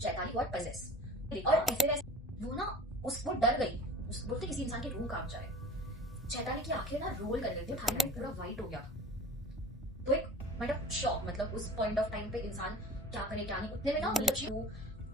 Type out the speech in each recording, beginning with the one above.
Chaitali got possess और ऐसे वैसे वो ना वो डर गई। उस बोलते किसी इंसान के रूह कांप जाए। चैताली की आंखें ना रोल कर लेती है, थाईलैंड पूरा वाइट हो गया। तो एक मतलब शॉक, मतलब उस पॉइंट ऑफ टाइम पे इंसान क्या करे क्या नहीं, उतने में ना मतलब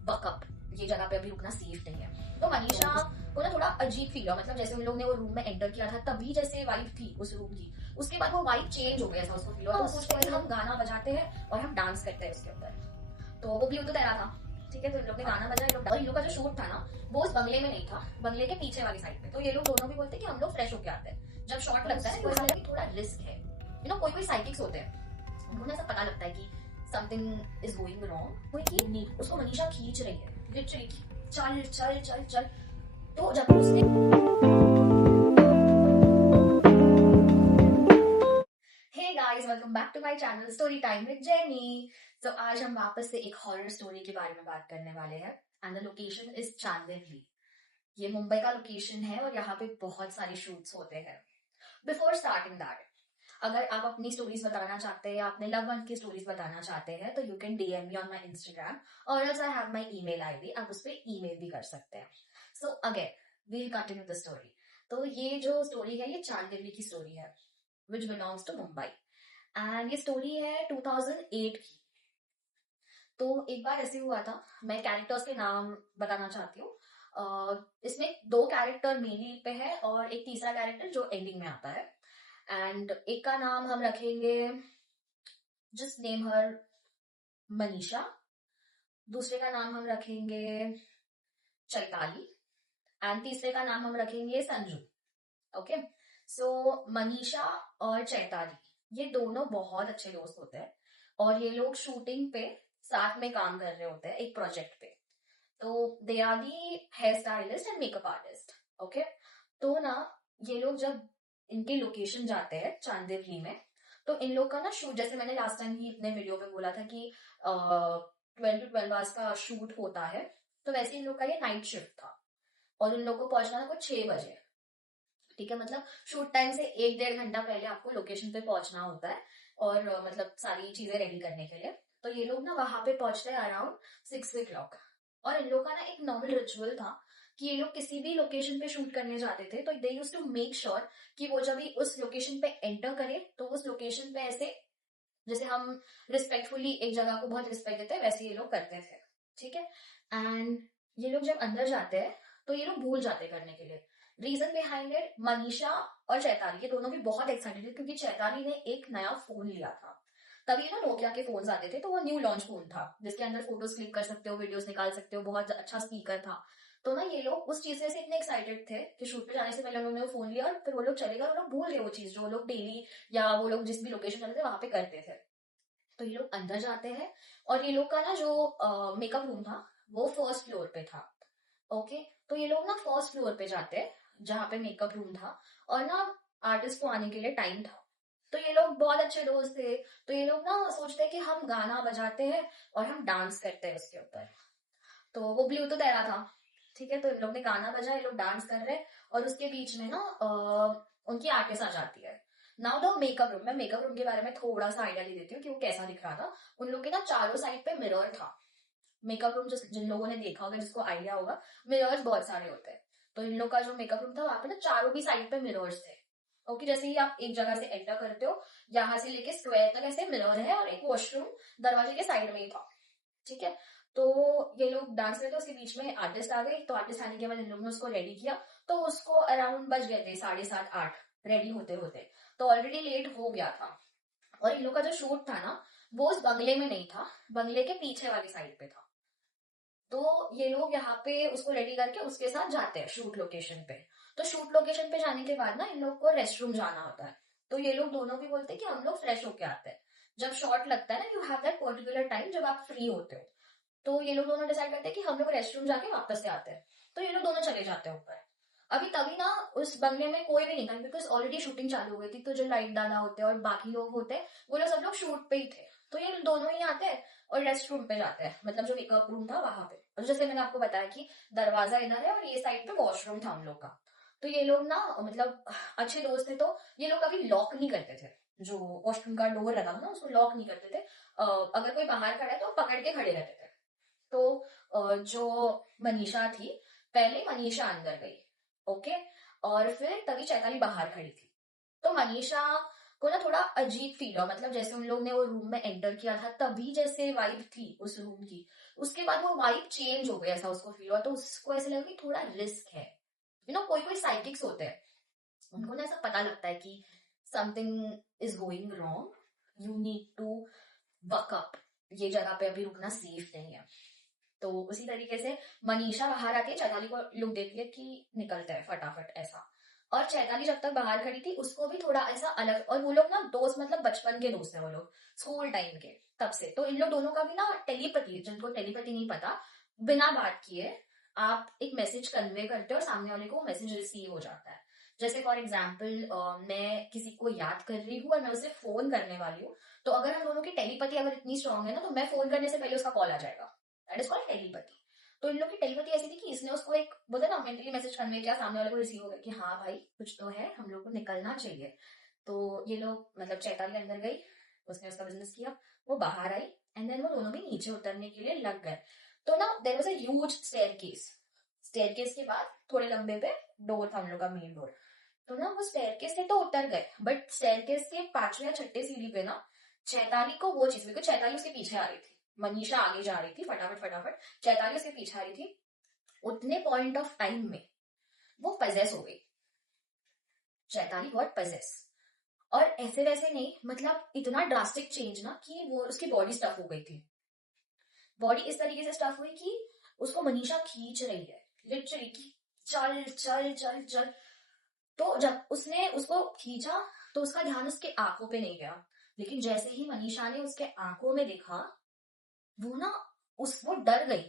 बकअप ये जगह पे अभी रुकना सेफ नहीं है। तो मनीषा को ना थोड़ा अजीब फील हुआ, मतलब जैसे उन लोग ने वो रूम में एंटर किया था तभी जैसे वाइब थी उस रूम की, उसके बाद वो वाइब चेंज हो गया ऐसा उसको फील हुआ। तो सोचते हैं हम गाना बजाते हैं और हम डांस करते हैं उसके ऊपर। तो वो भी तो तैयार था, ठीक है। तो इन लोग ने गाना बजाया, और इन लोग का जो शूट था ना वो उस बंगले में नहीं था, बंगले के पीछे वाली साइड पे। तो ये लोग दोनों भी बोलते हैं कि हम लोग फ्रेश होके आते हैं। जब शॉट लगता है ना तो थोड़ा रिस्क है, यू नो। कोई कोई साइकिक्स होते हैं, उन्हें ऐसा पता लगता है कि समथिंग इज गोइंग रॉन्ग। कोई की उसको मनीषा खींच रही है लिटरली, चल चल चल चल। तो जब उसने hey guys, welcome back to my channel story time with Jenny. तो आज हम वापस से एक हॉरर स्टोरी के बारे में बात करने वाले हैं and the location is Chandivali. ये मुंबई का लोकेशन है और यहाँ पे बहुत सारे शूट्स होते हैं। बिफोर स्टार्टिंग दैट, अगर आप अपनी स्टोरीज बताना चाहते हैं या अपने लव वन की स्टोरीज बताना चाहते हैं तो you can DM me on my Instagram और else I have my email ID, आप उस पर ईमेल भी कर सकते हैं। So again we will continue the story. तो ये जो स्टोरी है ये चांदिवली की स्टोरी है which belongs to Mumbai and ये स्टोरी है 2008 की। तो एक बार ऐसे हुआ था, मैं कैरेक्टर्स के नाम बताना चाहती हूँ। इसमें दो कैरेक्टर मेन लीड पे है और एक तीसरा कैरेक्टर जो एंडिंग में आता है। एंड एक का नाम हम रखेंगे, जस्ट नेम हर मनीषा। दूसरे का नाम हम रखेंगे चैताली एंड तीसरे का नाम हम रखेंगे संजू। ओके, सो मनीषा और चैताली ये दोनों बहुत अच्छे दोस्त होते हैं और ये लोग शूटिंग पे साथ में काम कर रहे होते हैं एक प्रोजेक्ट पे। तो they are the hair stylist and makeup artist. Okay, तो ना ये लोग जब इनके लोकेशन जाते हैं चांदिवली में, तो इन लोग का ना शूट, जैसे मैंने लास्ट टाइम ही अपने वीडियो में बोला था कि 12 to 12 आवर्स का शूट होता है, तो वैसे इन लोग का ये नाइट शिफ्ट था और इन लोग को पहुंचना था कुछ 6 बजे। ठीक है, मतलब शूट टाइम से 1-1.5 घंटा पहले आपको लोकेशन पे पहुंचना होता है और मतलब सारी चीजें रेडी करने के लिए। तो ये लोग ना वहां पे पहुंचते हैं अराउंड 6 o'clock। और इन लोग का ना एक नॉर्मल रिचुअल था कि ये लोग किसी भी लोकेशन पे शूट करने जाते थे तो they used to make sure कि वो जब भी उस लोकेशन पे एंटर करे तो उस लोकेशन पे ऐसे, जैसे हम रिस्पेक्टफुली एक जगह को बहुत रिस्पेक्ट देते हैं वैसे ये लोग करते थे। ठीक है, एंड ये लोग जब अंदर जाते हैं तो ये लोग भूल जाते करने के लिए। रीजन बिहाइंड इट, मनीषा और चैताली ये दोनों भी बहुत एक्साइटेड थे क्योंकि चैताली ने एक नया फोन लिया था। तभी ना नोकिया के फोन आते थे, तो वो न्यू लॉन्च फोन था जिसके अंदर फोटोज क्लिक कर सकते हो, वीडियोस निकाल सकते हो, बहुत अच्छा स्पीकर था। तो ना ये लोग उस चीज से इतने एक्साइटेड थे कि शूट पे जाने से पहले उन्होंने वो फोन लिया और फिर वो लोग चले गए और वो लोग भूल गए वो चीज जो वो लोग डेली या वो लोग जिस भी लोकेशन जाते थे वहां पे करते थे। तो ये लोग अंदर जाते हैं और ये लोग का ना जो मेकअप रूम था वो फर्स्ट फ्लोर पे था। ओके, तो ये लोग ना फर्स्ट फ्लोर पे जाते हैं जहाँ पे मेकअप रूम था और ना आर्टिस्ट को आने के लिए टाइम था। तो ये लोग बहुत अच्छे दोस्त थे, तो ये लोग ना सोचते हैं कि हम गाना बजाते हैं और हम डांस करते हैं उसके ऊपर। तो वो ब्लूटूथ एरा था, ठीक है। तो इन लोग ने गाना बजा, ये लोग डांस कर रहे हैं और उसके बीच में ना उनकी आर्टिस्ट आ जाती है। नाउ द मेकअप रूम, मैं मेकअप रूम के बारे में थोड़ा सा आइडिया ले देती हूँ कि वो कैसा दिख रहा था। उन लोग के ना चारों साइड पे मिरर था। मेकअप रूम जिन लोगों ने देखा होगा, जिसको आइडिया होगा, मिरर्स बहुत सारे होते हैं। तो इन लोग का जो मेकअप रूम था वहां पे ना चारों भी साइड पे मिरर्स थे। ओके, जैसे ही आप एक जगह से एंटर करते हो यहाँ से लेके स्क्वायर तक ऐसे मिरर है और एक वॉशरूम दरवाजे के साइड में ही था। ठीक है, तो ये लोग डांस करते, उसके बीच में आर्टिस्ट आ गई। तो आर्टिस्ट आने के बाद इन लोगों ने उसको रेडी किया, तो उसको अराउंड बज गए थे 7:30-8 रेडी होते होते। तो ऑलरेडी लेट हो गया था और इन लोग का जो शूट था ना वो उस बंगले में नहीं था, बंगले के पीछे वाली साइड पे था। तो ये लोग यहाँ पे उसको रेडी करके उसके साथ जाते हैं शूट लोकेशन पे। तो शूट लोकेशन पे जाने के बाद ना इन लोग को रेस्ट रूम जाना होता है। तो ये लोग दोनों भी बोलते हैं कि हम लोग फ्रेश होके आते हैं। जब शॉट लगता है ना, you have that particular time जब आप फ्री होते हो, तो ये लोग दोनों डिसाइड करते हैं कि हम लोग रेस्ट रूम जाके वापस से आते हैं। तो ये लोग दोनों चले जाते हैं ऊपर। अभी तभी ना उस बंगले में कोई भी नहीं था बिकॉज ऑलरेडी शूटिंग चालू हो गई थी। तो जो लाइट दादा होते हैं और बाकी लोग होते हैं वो लोग सब लोग शूट पे ही थे। तो ये दोनों ही आते हैं और रेस्ट रूम पे जाते हैं, मतलब जो मेकअप रूम था वहां पे। और जैसे मैंने आपको बताया कि दरवाजा इधर है और ये साइड पे वॉशरूम था हम लोग का। तो ये लोग ना मतलब अच्छे दोस्त थे, तो ये लोग कभी लॉक नहीं करते थे। जो वॉशरूम का डोर लगा ना उसको लॉक नहीं करते थे। अगर कोई बाहर खड़ा है तो पकड़ के खड़े रहते थे। तो जो मनीषा थी, पहले मनीषा अंदर गई, ओके, और फिर तभी चैताली बाहर खड़ी थी। तो मनीषा को ना थोड़ा अजीब फील हुआ, मतलब जैसे उन लोग ने वो रूम में एंटर किया था तभी जैसे वाइब थी उस रूम की, उसके बाद वो वाइब चेंज हो गई, ऐसा उसको फील हुआ। तो उसको ऐसे लगा कि थोड़ा रिस्क है। कोई कोई साइकिक्स होते हैं, उनको ना ऐसा पता लगता है कि something is going wrong, you need to wake up, ये जगह पे अभी रुकना सेफ नहीं है। तो उसी तरीके से मनीषा बाहर आती है, चैताली को लुक देती है कि निकलता है फटाफट ऐसा। और चैताली जब तक बाहर खड़ी थी उसको भी थोड़ा ऐसा अलग, और वो लोग ना दोस्त, मतलब बचपन के दोस्त है वो लोग, स्कूल टाइम के, तब से। तो इन लोग दोनों का भी ना टेलीपैथी, जिनको टेलीपैथी नहीं पता, बिना बात किए आप एक मैसेज कन्वे करते हो और सामने वाले को मैसेज रिसीव हो जाता है। जैसे फॉर एग्जाम्पल मैं किसी को याद कर रही हूँ और मैं उसे फोन करने वाली हूँ, तो अगर हम दोनों की टेलीपैथी अगर इतनी स्ट्रांग है ना, तो मैं फोन करने से पहले उसका कॉल आ जाएगा। That is called telepathy. तो इन लोग की टेलीपैथी ऐसी थी कि इसने उसको एक बोलते ना मेंटली मैसेज कन्वे किया, सामने वाले को रिसीव हो गया कि हाँ भाई कुछ तो है, हम लोग को निकलना चाहिए। तो ये लोग, मतलब चैताली अंदर गई, उसने उसका बिजनेस किया, वो बाहर आई, एंड देन वो दोनों भी नीचे उतरने के लिए लग गए। तो ना there was a huge staircase, staircase के बाद थोड़े लंबे पे डोर था, हम लोग का मेन डोर। तो ना वो स्टेयरकेस से तो उतर गए, बट स्टेयरकेस के पांचवें या छठे सीढ़ी पे ना चैताली को वो चीज, बिल्कुल चैताली उसके पीछे आ रही थी, मनीषा आगे जा रही थी फटाफट फटाफट, चैताली उसके पीछे आ रही थी। उतने पॉइंट ऑफ टाइम में वो पजेस हो गई, चैताली गॉट पजेस। और ऐसे वैसे नहीं, मतलब इतना ड्रास्टिक चेंज ना कि वो उसकी बॉडी स्टफ हो गई थी। बॉडी इस तरीके से स्टफ हुई कि उसको मनीषा खींच रही है लिटरली कि चल चल चल चल। तो जब उसने उसको खींचा तो उसका ध्यान उसके आंखों पे नहीं गया, लेकिन जैसे ही मनीषा ने उसके आंखों में देखा, वो ना वो डर गई।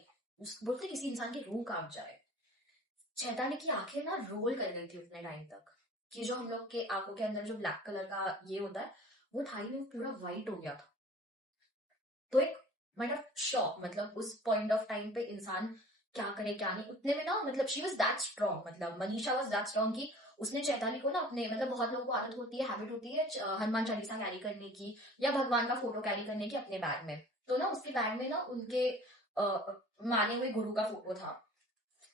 बोलते किसी इंसान की रूह कांप जाए। चैताली की आंखें ना रोल कर गई थी उतने टाइम तक, कि जो हम लोग के आंखों के अंदर जो ब्लैक कलर का ये होता है, वो था ही नहीं, पूरा व्हाइट हो गया था। तो एक मतलब शॉक, मतलब उस पॉइंट ऑफ टाइम पे इंसान क्या करे क्या नहीं, उतने में ना, मतलब शी वाज दैट स्ट्रांग, मतलब मनीषा वाज दैट स्ट्रांग कि उसने चैताली को ना अपने, मतलब बहुत लोगों को आदत होती है, हैबिट होती है हनुमान चालीसा कैरी करने की या भगवान का फोटो कैरी करने की अपने बैग में। तो ना उसके बैग में ना उनके माने हुए गुरु का फोटो था।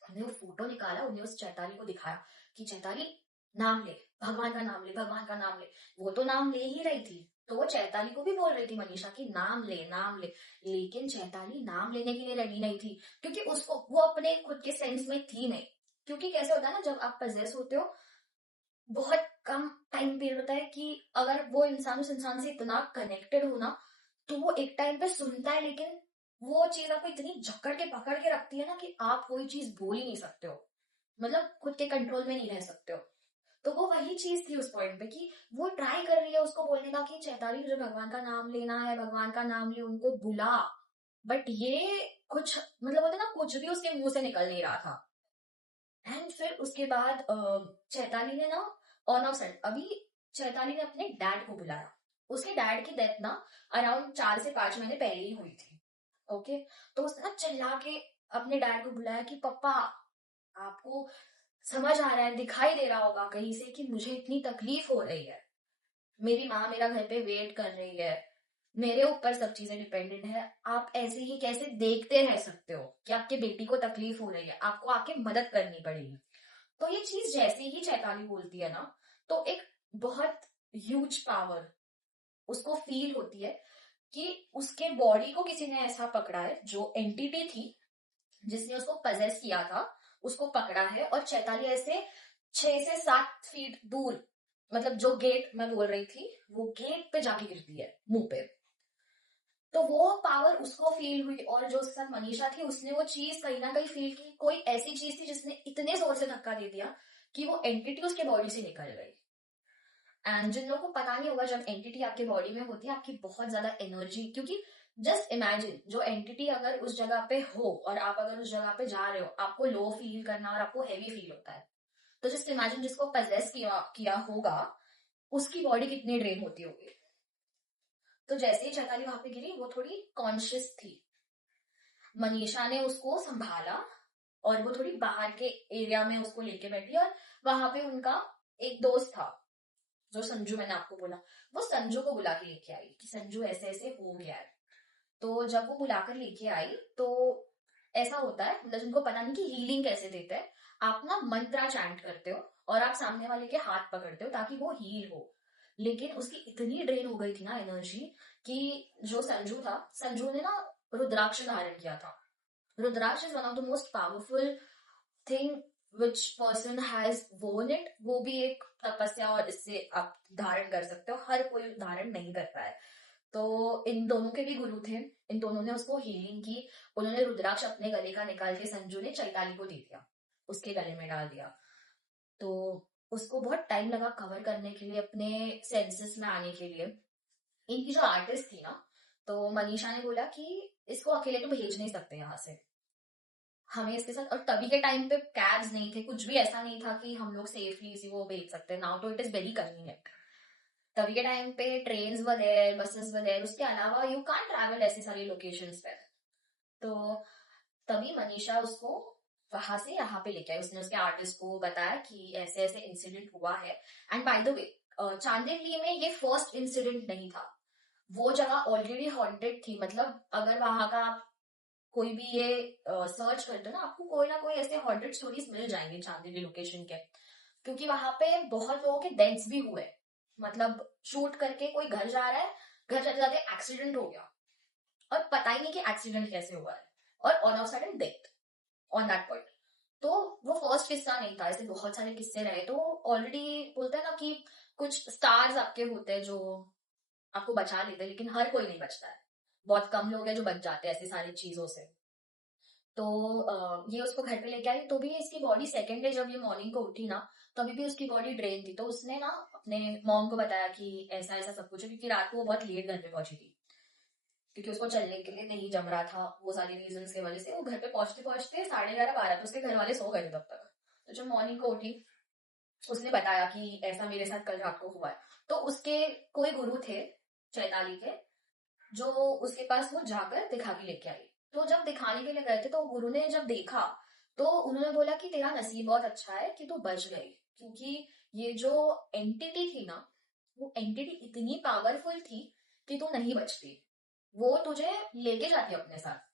हमने वो फोटो निकाला, उन्हें उस चैताली को दिखाया कि चैताली नाम ले, भगवान का नाम ले, भगवान का नाम ले। वो तो नाम ले ही रही थी, तो वो चैताली को भी बोल रही थी मनीषा की नाम ले नाम ले, लेकिन चैताली नाम लेने के लिए रेडी नहीं थी, क्योंकि उसको वो अपने खुद के सेंस में थी नहीं। क्योंकि कैसे होता है ना, जब आप पजेस होते हो, बहुत कम टाइम पीरियड होता है कि अगर वो इंसान उस इंसान से इतना कनेक्टेड हो ना, तो वो एक टाइम पे सुनता है, लेकिन वो चीज आपको इतनी जकड़ के पकड़ के रखती है ना कि आप कोई चीज बोल ही नहीं सकते हो, मतलब खुद के कंट्रोल में नहीं रह सकते हो। तो वो वही चीज थी उस पॉइंट पे कि वो ट्राई कर रही है उसको बोलने का कि चैताली तुझे भगवान का नाम लेना है, भगवान का नाम ले, उनको बुला। बट ये कुछ, मतलब बोलते ना, कुछ भी उसके मुंह से निकल नहीं रहा था। एंड फिर उसके बाद चैताली ने ना ऑन ऑफ सेट, अभी चैताली ने अपने डैड को बुलाया। उसके डैड की डेथ ना अराउंड 4 से 5 महीने पहले ही हुई थी, ओके। तो उसने ना चिल्ला के अपने डैड को बुलाया कि पापा, आपको समझ आ रहा है, दिखाई दे रहा होगा कहीं से कि मुझे इतनी तकलीफ हो रही है, मेरी माँ मेरा घर पे वेट कर रही है, मेरे ऊपर सब चीजें डिपेंडेंट है, आप ऐसे ही कैसे देखते रह सकते हो कि आपके बेटी को तकलीफ हो रही है, आपको आके मदद करनी पड़ेगी। तो ये चीज जैसे ही चैताली बोलती है ना, तो एक बहुत ह्यूज पावर उसको फील होती है कि उसके बॉडी को किसी ने ऐसा पकड़ा है, जो एंटिटी थी जिसने उसको पजेस किया था, उसको पकड़ा है, और चैताली ऐसे 6 से 7 फीट दूर, मतलब जो गेट मैं बोल रही थी, वो गेट पे जाके गिरती है मुंह पे। तो वो पावर उसको फील हुई, और जो उसके साथ मनीषा थी उसने वो चीज कहीं ना कहीं फील की, कोई ऐसी चीज थी जिसने इतने जोर से धक्का दे दिया कि वो एंटिटी उसके बॉडी से निकल गई। एंड जिन लोगों को पता नहीं होगा, जब एंटिटी आपके बॉडी में होती है, आपकी बहुत ज्यादा एनर्जी, क्योंकि जस्ट इमेजिन, जो एंटिटी अगर उस जगह पे हो और आप अगर उस जगह पे जा रहे हो, आपको लो फील करना और आपको हैवी फील होता है। तो जस्ट इमेजिन जिसको पजेस किया होगा, उसकी बॉडी कितनी ड्रेन होती होगी। तो जैसे ही चैताली वहां पे गिरी, वो थोड़ी कॉन्शियस थी, मनीषा ने उसको संभाला और वो थोड़ी बाहर के एरिया में उसको लेके बैठी, और वहां पे उनका एक दोस्त था, जो संजू, मैंने आपको बोला, वो संजू को बुला के लेके आई कि संजू ऐसे ऐसे हो गया है। तो जब वो बुलाकर लेके आई, तो ऐसा होता है, मतलब जिनको पता नहीं कि हीलिंग कैसे देते हैं, आप ना मंत्रा चैंट करते हो और आप सामने वाले के हाथ पकड़ते हो ताकि वो हील हो। लेकिन उसकी इतनी ड्रेन हो गई थी ना एनर्जी कि जो संजू था, संजू ने ना रुद्राक्ष धारण किया था। Rudraksha is one of the most powerful thing which person has worn it. वो भी एक तपस्या और इससे आप धारण कर सकते हो, हर कोई धारण नहीं करता है। तो इन दोनों के भी गुरु थे, इन दोनों ने उसको हीलिंग की। उन्होंने रुद्राक्ष अपने गले का निकाल के संजू ने चैताली को दे दिया, उसके गले में डाल दिया। तो उसको बहुत टाइम लगा कवर करने के लिए, अपने सेंसेस में आने के लिए। इनकी जो आर्टिस्ट थी ना, तो मनीषा ने बोला कि इसको अकेले तो भेज नहीं सकते यहाँ से, हमें इसके साथ। और तभी के टाइम पे कैब्स नहीं थे, कुछ भी ऐसा नहीं था कि हम लोग सेफली इसी को भेज सकते हैं। नाउ तो इट इज वेरी कन्वीनियंट। तभी के टाइम पे ट्रेन्स वगैरह, बसेस वगैरह, उसके अलावा यू कांट ट्रैवल ऐसी सारी लोकेशंस पे। तो तभी मनीषा उसको वहां से यहाँ पे लेके आई। उसने उसके आर्टिस्ट को बताया कि ऐसे ऐसे इंसिडेंट हुआ है। एंड बाय द वे, चांदेली में ये फर्स्ट इंसिडेंट नहीं था, वो जगह ऑलरेडी हॉन्टेड थी। मतलब अगर वहां का आप कोई भी ये सर्च करते हो ना, आपको कोई ना कोई ऐसे हॉन्टेड स्टोरीज मिल जाएंगे चांदेली लोकेशन के। क्योंकि वहां पे बहुत लोगों के डेथ्स भी हुए। मतलब शूट करके कोई घर जा रहा है, घर जाते जाते एक्सीडेंट हो गया और पता ही नहीं कि एक्सीडेंट कैसे हुआ है, और on off sudden death on that point. तो वो फर्स्ट किस्सा नहीं था, ऐसे बहुत सारे किस्से रहे। तो ऑलरेडी बोलते हैं ना कि कुछ स्टार्स आपके होते हैं जो आपको बचा लेते हैं, लेकिन हर कोई नहीं बचता है। बहुत कम लोग हैं जो बच जाते हैं ऐसी सारी चीजों से। तो ये उसको घर पे लेके आई। तो भी इसकी बॉडी सेकेंड डे जब ये मॉर्निंग को उठी ना, तभी भी उसकी बॉडी ड्रेन थी। तो उसने ना अपने मॉम को बताया कि ऐसा ऐसा सब कुछ है, क्योंकि रात को वो बहुत लेट घर पे पहुंची थी, क्योंकि उसको चलने के लिए नहीं जम रहा था। वो सारी रीजन की वजह से वो घर पे पहुंचते पहुंचते 11:30 12, तो उसके घर वाले सो गए थे तब तक। तो जब मॉर्निंग को उठी, उसने बताया कि ऐसा मेरे साथ कल रात को हुआ है। तो उसके कोई गुरु थे चैताली के, जो उसके पास वो जाकर दिखा के लेके आई। तो जब दिखाने के लिए गए थे, तो गुरु ने जब देखा, तो उन्होंने बोला कि तेरा नसीब बहुत अच्छा है कि तू बच गई, क्योंकि ये जो एंटिटी थी ना, वो एंटिटी इतनी पावरफुल थी कि तू नहीं बचती, वो तुझे लेके जाती अपने साथ।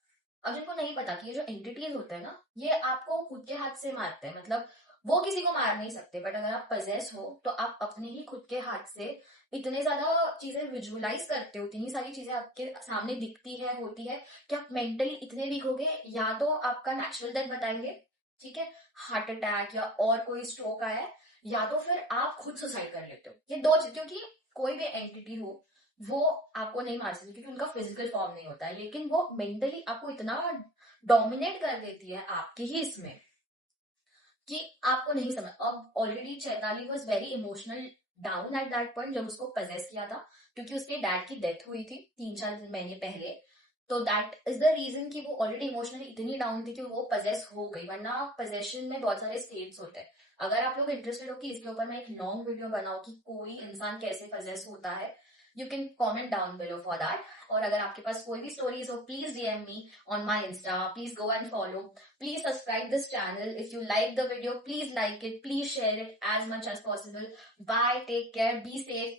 अब जिनको नहीं पता कि ये जो एंटिटीज होते हैं ना, ये आपको खुद के हाथ से मारते हैं। मतलब वो किसी को मार नहीं सकते, बट अगर आप पजेस हो तो आप अपने ही खुद के हाथ से इतने ज्यादा चीजें विजुअलाइज करते हो, इतनी सारी चीजें आपके सामने दिखती है, होती है, कि आप मेंटली इतने वीक हो गए, या तो आपका नेचुरल डेथ बताएंगे, ठीक है, हार्ट अटैक या और कोई स्ट्रोक आया है, या तो फिर आप खुद सुसाइड कर लेते हो। ये दो चीज, क्योंकि कोई भी एंटिटी हो वो आपको नहीं मार सकती, क्योंकि उनका फिजिकल फॉर्म नहीं होता है, लेकिन वो मेंटली आपको इतना डोमिनेट कर देती है आपके ही इसमें कि आपको नहीं समझ। अब already Chaitali was very emotional down at that point जब उसको पजेस किया था, क्योंकि उसके डैड की डेथ हुई थी 3 4 महीने पहले। तो दैट इज द रीजन कि वो ऑलरेडी इमोशनली इतनी डाउन थी कि वो पजेस हो गई। वरना पजेशन में बहुत सारे स्टेट्स होते हैं। अगर आप लोग इंटरेस्टेड हो कि इसके ऊपर मैं एक लॉन्ग वीडियो बनाऊं कि कोई इंसान कैसे पजेस होता है, you can comment down below for that. और अगर आपके पास कोई भी स्टोरीज हो, please DM me on my Insta, please go and follow, please subscribe this channel. If you like the video, please like it, please share it as much as possible. Bye, take care, be safe.